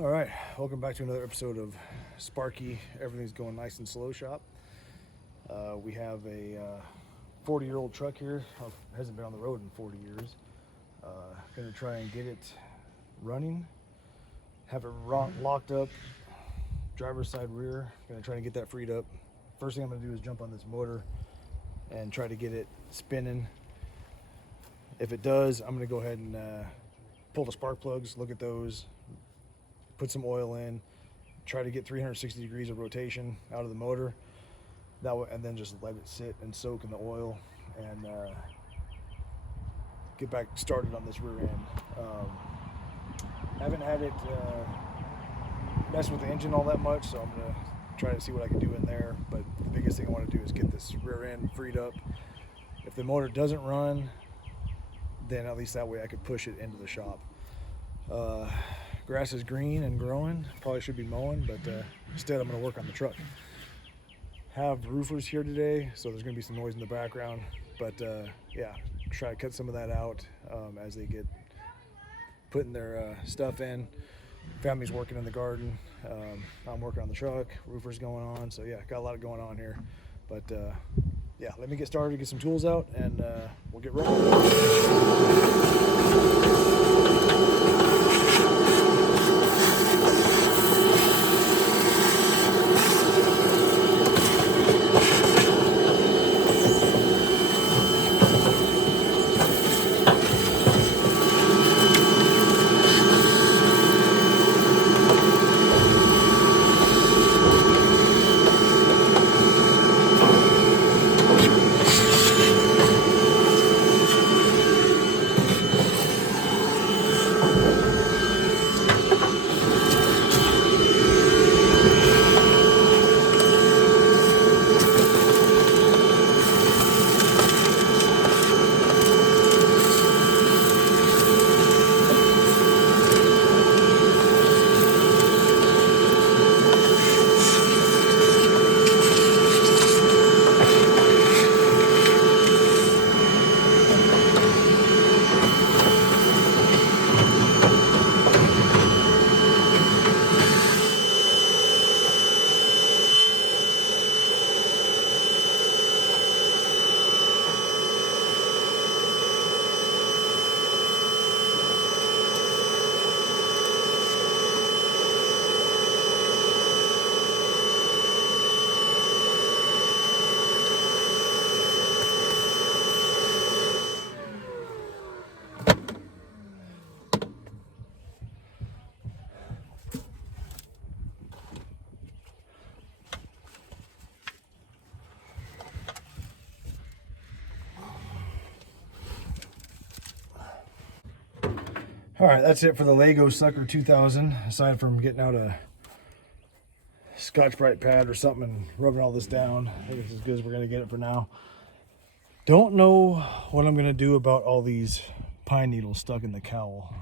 All right, welcome back to another episode of Sparky. Everything's going nice and slow shop. We have a 40-year-old truck here. Hasn't been on the road in 40 years. Gonna try and get it running. Have it locked up, driver's side rear. Gonna try and get that freed up. First thing I'm gonna do is jump on this motor and try to get it spinning. If it does, I'm gonna go ahead and pull the spark plugs, look at those, put some oil in, try to get 360 degrees of rotation out of the motor, that way, and then just let it sit and soak in the oil and get back started on this rear end. Haven't had it mess with the engine all that much, so I'm gonna try to see what I can do in there. But the biggest thing I want to do is get this rear end freed up. If the motor doesn't run, then at least that way I could push it into the shop. Grass is green and growing. Probably should be mowing, but instead I'm going to work on the truck. Have roofers here today, so there's going to be some noise in the background. But yeah, try to cut some of that out as they get putting their stuff in. Family's working in the garden. I'm working on the truck. Roofers going on. So yeah, got a lot going on here. But yeah, let me get started, get some tools out, and we'll get rolling. All right, that's it for the Lego Sucker 2000. Aside from getting out a Scotch-Brite pad or something and rubbing all this down, I think it's as good as we're gonna get it for now. Don't know what I'm gonna do about all these pine needles stuck in the cowl.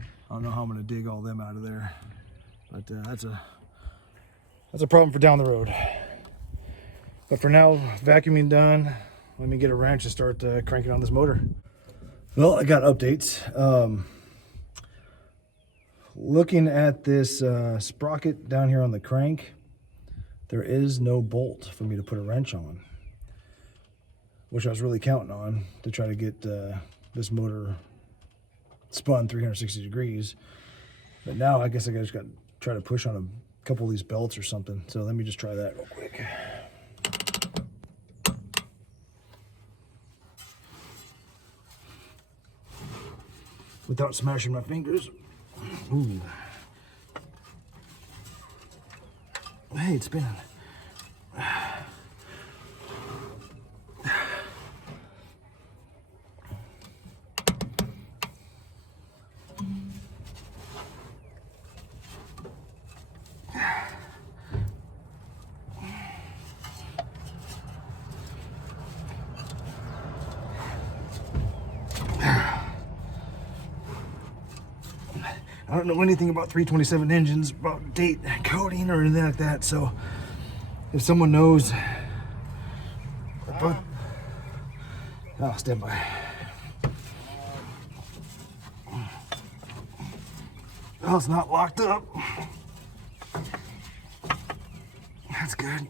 I don't know how I'm gonna dig all them out of there, but that's a problem for down the road. But for now, vacuuming done. Let me get a wrench and start cranking on this motor. Well, I got updates. Looking at this sprocket down here on the crank, there is no bolt for me to put a wrench on, which I was really counting on to try to get this motor spun 360 degrees. But now I guess I just got to try to push on a couple of these belts or something. So let me just try that real quick. Without smashing my fingers. Ooh. Hey, it's spinning. I don't know anything about 327 engines, about date coding or anything like that, so if someone knows, I'll stand by. Well, it's not locked up. That's good.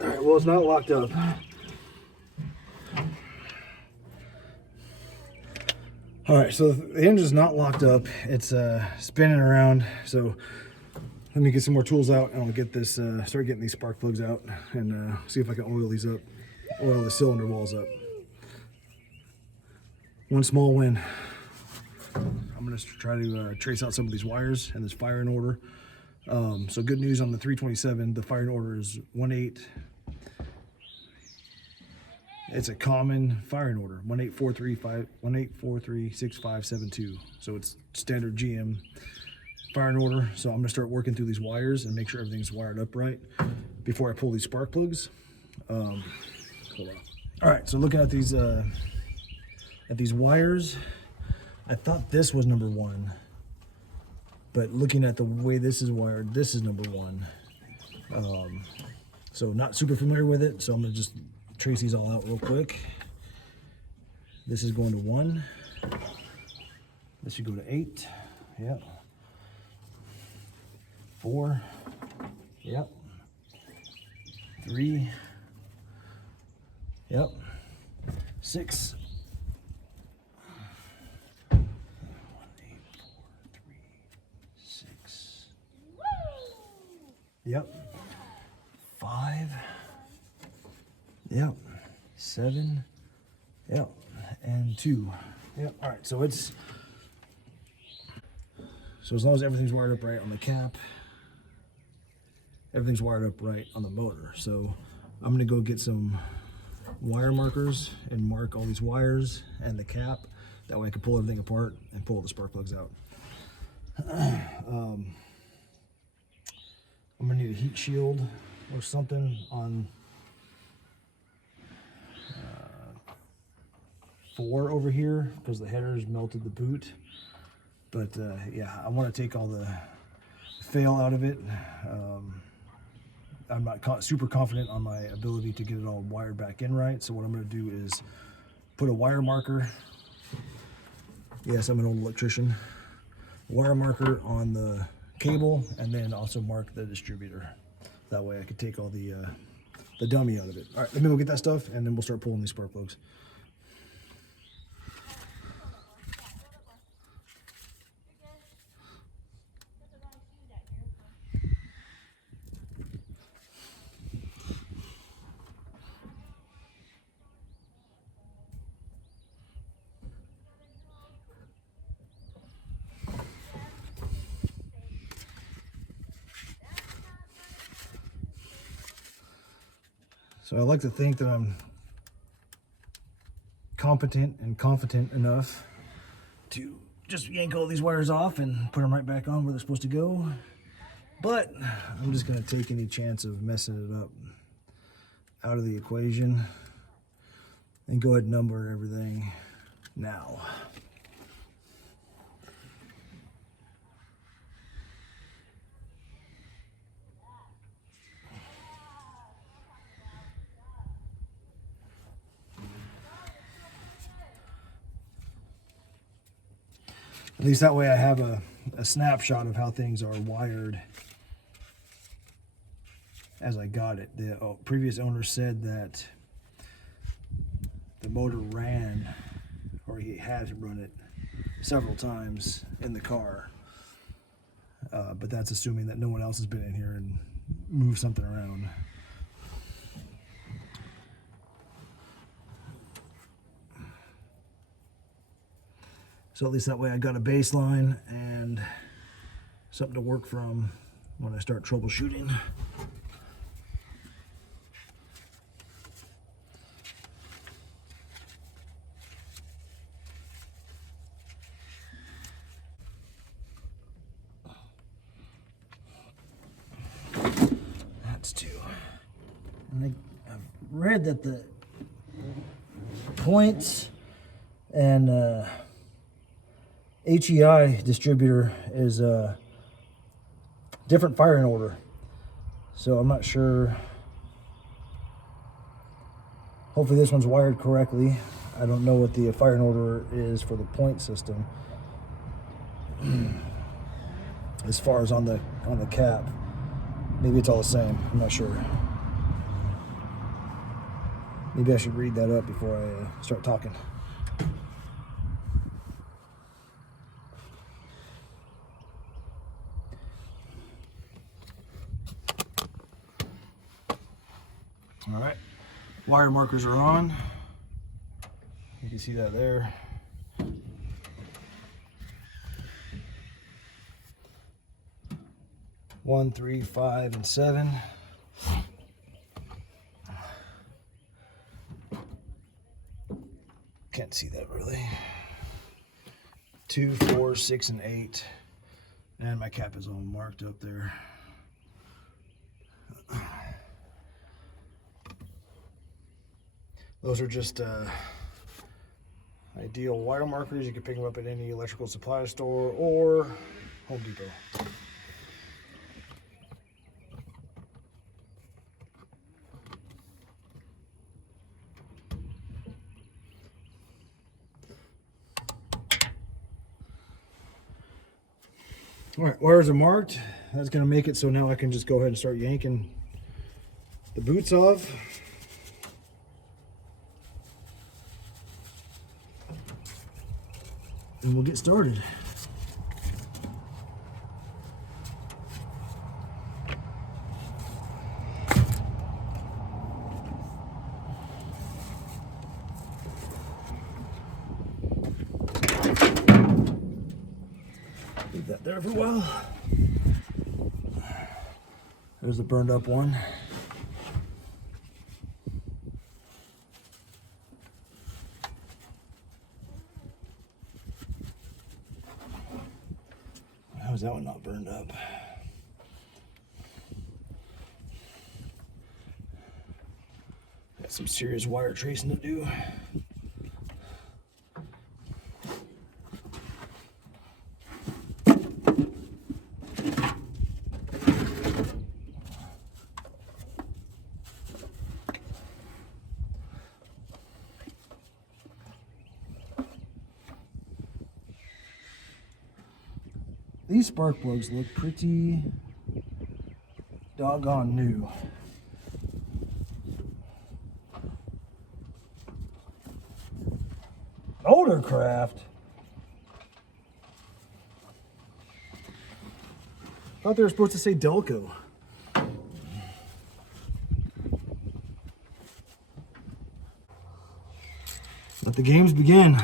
All right, well, it's not locked up. All right, so the engine's not locked up. It's spinning around. So let me get some more tools out, and I'll get this, start getting these spark plugs out, and see if I can oil these up, oil the cylinder walls up. One small win. I'm gonna try to trace out some of these wires and this firing order. So good news on the 327, the firing order is 1-8. It's a common firing order, 1-843-6572. So it's standard GM firing order. So I'm gonna start working through these wires and make sure everything's wired up right before I pull these spark plugs. Hold on. All right, so looking at these wires, I thought this was number 1, but looking at the way this is wired, this is number 1. So not super familiar with it, so I'm gonna just trace these all out real quick. This is going to 1. This should go to 8. Yep. 4. Yep. 3. Yep. 6. 1, 8, 4, 3, 6. Yep. 5. Yep. 7. Yep. And 2. Yep. All right. So as long as everything's wired up right on the cap, everything's wired up right on the motor. So I'm gonna go get some wire markers and mark all these wires and the cap. That way I can pull everything apart and pull the spark plugs out. I'm gonna need a heat shield or something on 4 over here because the headers melted the boot. But yeah, I want to take all the fail out of it. I'm not super confident on my ability to get it all wired back in right. So what I'm going to do is put a wire marker. Yes, I'm an old electrician. Wire marker on the cable, and then also mark the distributor. That way I can take all the dummy out of it. All right, let me go get that stuff, and then we'll start pulling these spark plugs. So I like to think that I'm competent and confident enough to just yank all these wires off and put them right back on where they're supposed to go. But I'm just going to take any chance of messing it up out of the equation and go ahead and number everything now. At least that way I have a snapshot of how things are wired as I got it. The previous owner said that the motor ran, or he had to run it several times in the car. But that's assuming that no one else has been in here and moved something around. So at least that way I got a baseline and something to work from when I start troubleshooting. That's 2. And I've read that the points and HEI distributor is a different firing order. So I'm not sure. Hopefully this one's wired correctly. I don't know what the firing order is for the point system. As far as on the cap. Maybe it's all the same. I'm not sure. Maybe I should read that up before I start talking. All right, wire markers are on. You can see that there. One, 3, 5, and 7. Can't see that really. 2, 4, 6, and 8. And my cap is all marked up there. Those are just ideal wire markers. You can pick them up at any electrical supply store or Home Depot. All right, wires are marked. That's gonna make it so now I can just go ahead and start yanking the boots off. And we'll get started. Leave that there for a while. There's the burned up one. How is that one not burned up? Got some serious wire tracing to do. These spark plugs look pretty doggone new. Older craft. Thought they were supposed to say Delco. Let the games begin.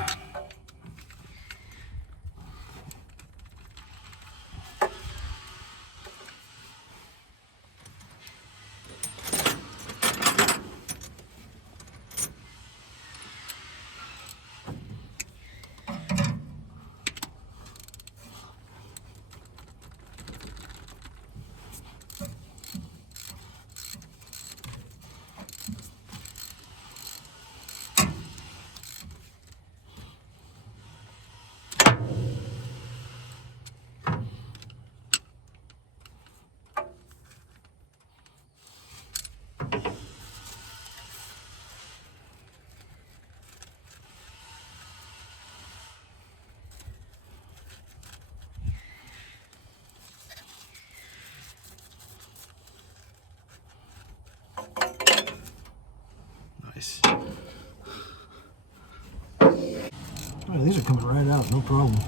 Nice. Oh, these are coming right out, no problem.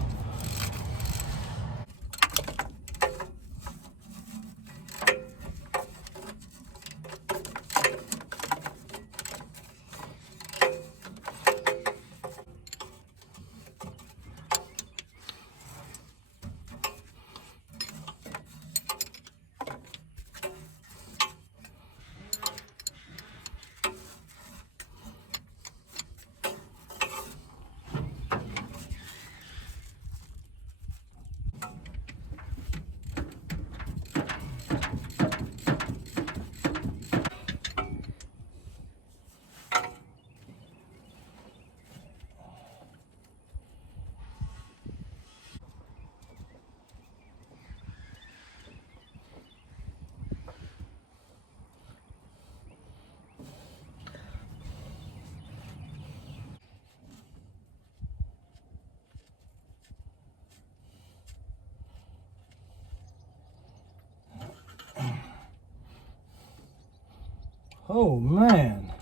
Oh man.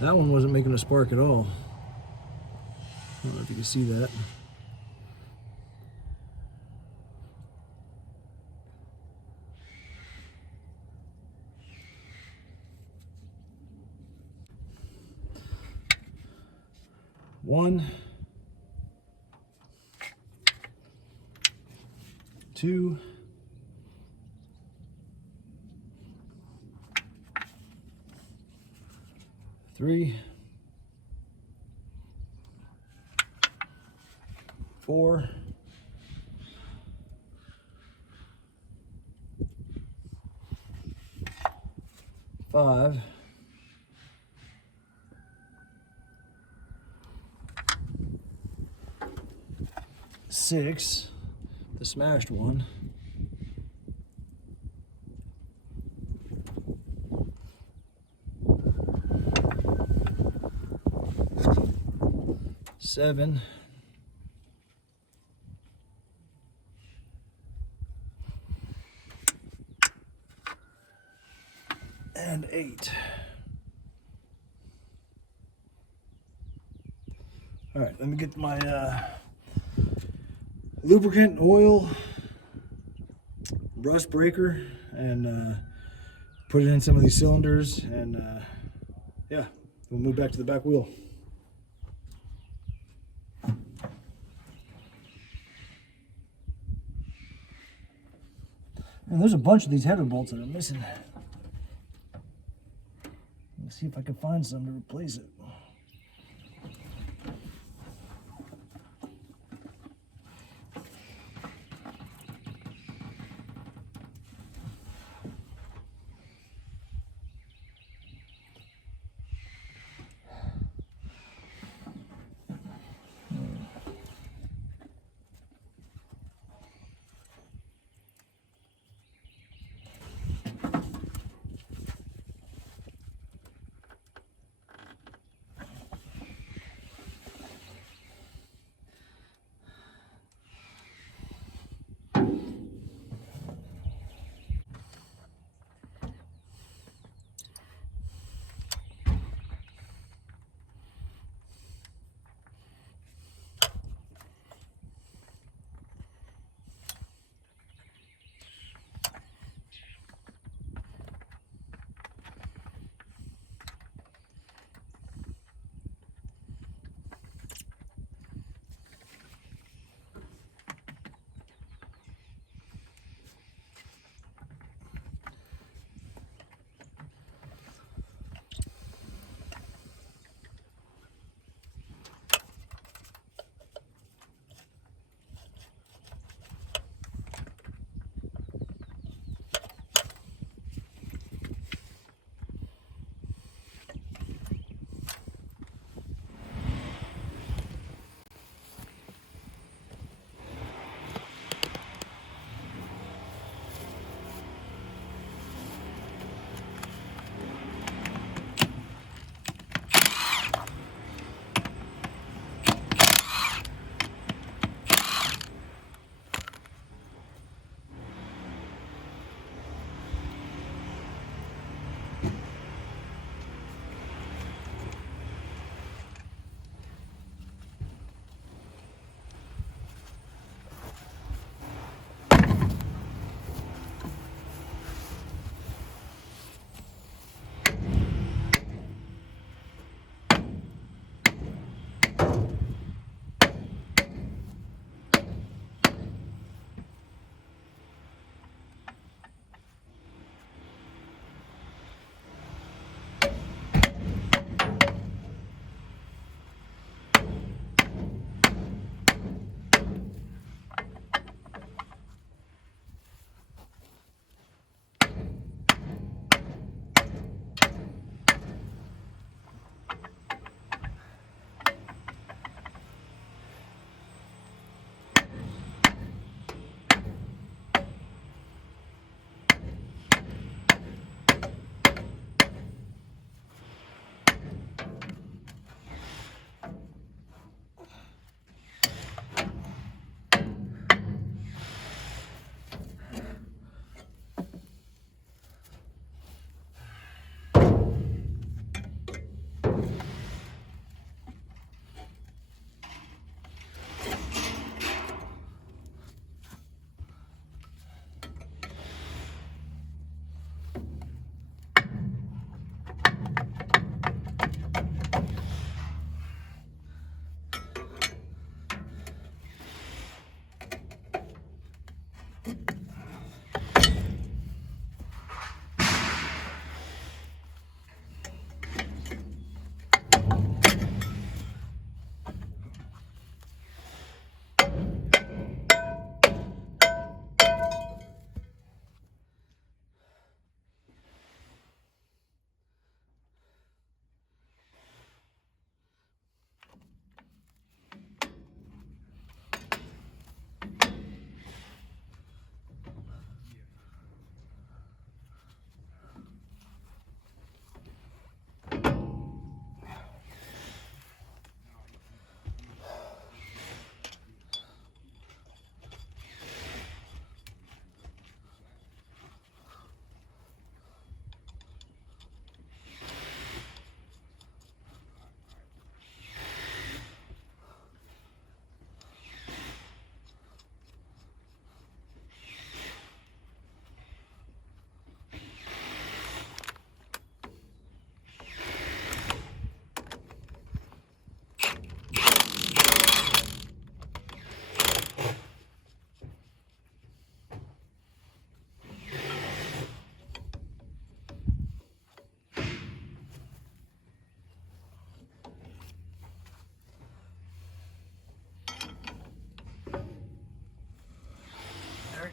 That one wasn't making a spark at all. I don't know if you can see that. One, two, three, 4, 5, 6, the smashed one, 7, and 8. All right, let me get my lubricant, oil, rust breaker, and put it in some of these cylinders, and yeah, we'll move back to the back wheel. And there's a bunch of these header bolts that are missing. Let's see if I can find some to replace it.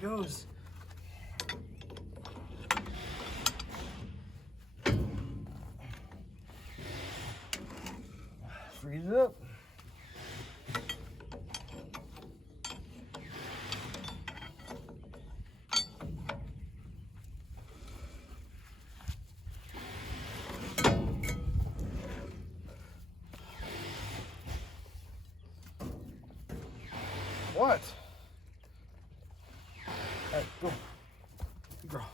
goes. Freeze it up. What? All right, go. Good girl.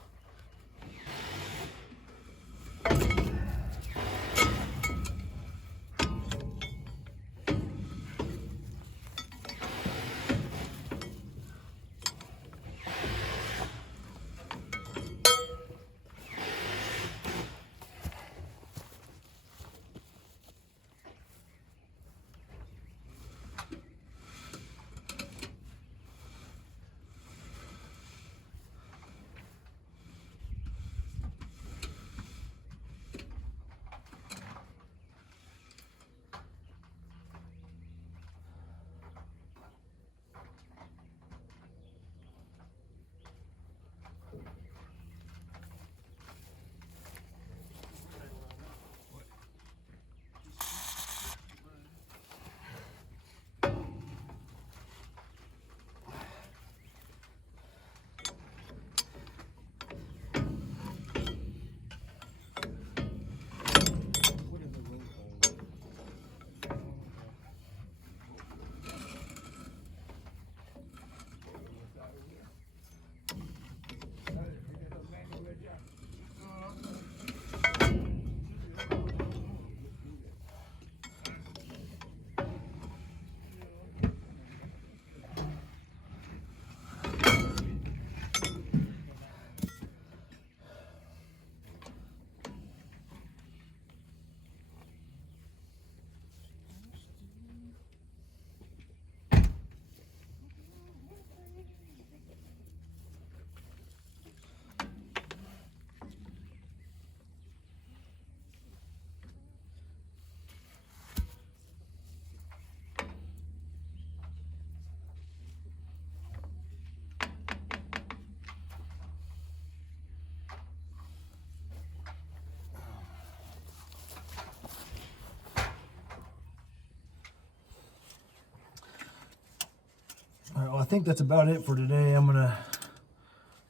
All right, well, I think that's about it for today. I'm gonna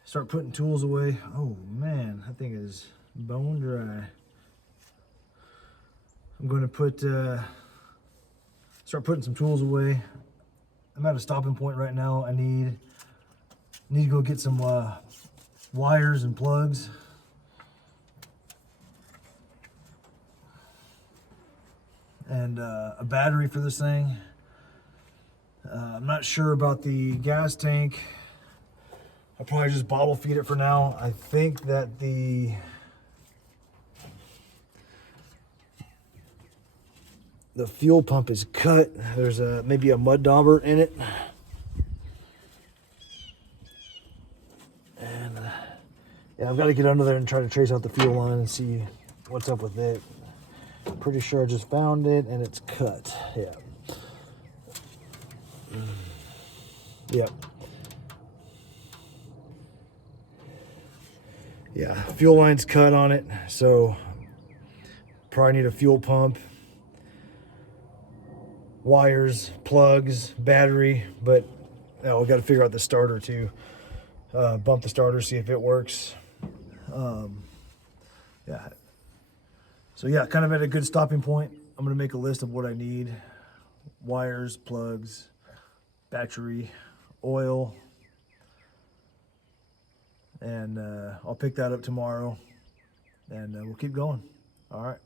start putting tools away. Oh man, that thing is bone dry. I'm gonna start putting some tools away. I'm at a stopping point right now. I need to go get some wires and plugs. And a battery for this thing. I'm not sure about the gas tank. I'll probably just bottle feed it for now. I think that the fuel pump is cut. There's maybe a mud dauber in it. And yeah, I've got to get under there and try to trace out the fuel line and see what's up with it. Pretty sure I just found it and it's cut. Yeah. Yep. Yeah, fuel line's cut on it, so probably need a fuel pump, wires, plugs, battery, but yeah, we got to figure out the starter too. Bump the starter, see if it works. Yeah. So yeah, kind of at a good stopping point. I'm gonna make a list of what I need: wires, plugs, battery, oil, and I'll pick that up tomorrow, and we'll keep going. All right.